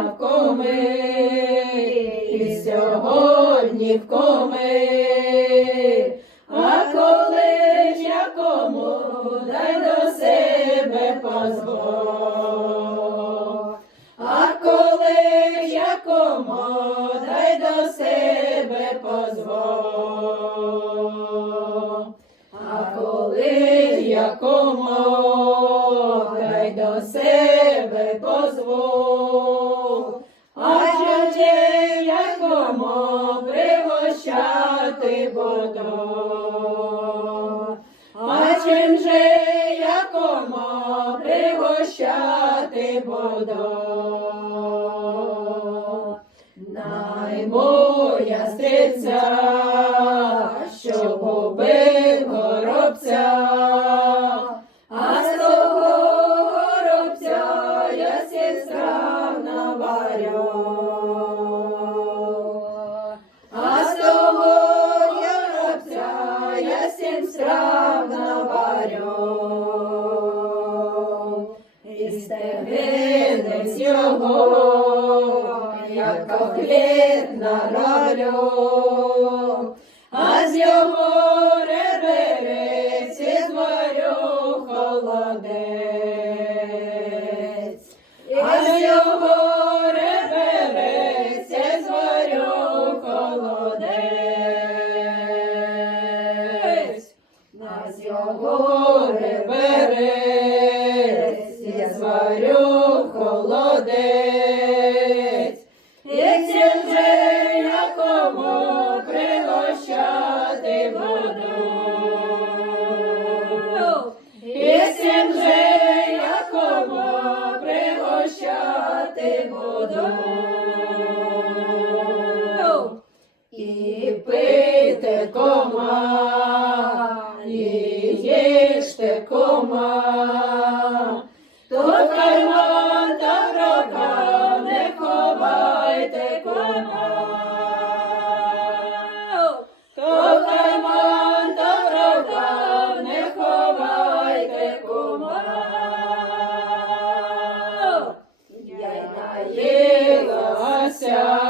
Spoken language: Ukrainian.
в коми, і сьогодні в коми, а коли ж якому дай до себе позволь. А коли ж якому дай до себе позволь. А коли ж якому дай до себе позволь. Пригощати буду. А чим же якому пригощати буду? Я страв наварю. І стегинець його, як хліб нароблю, а з його реберець зварю холодець. А з його Якщо вже я кого пригощати буду, Якщо вже я пригощати буду, і пити кома, і їжте кома. 자.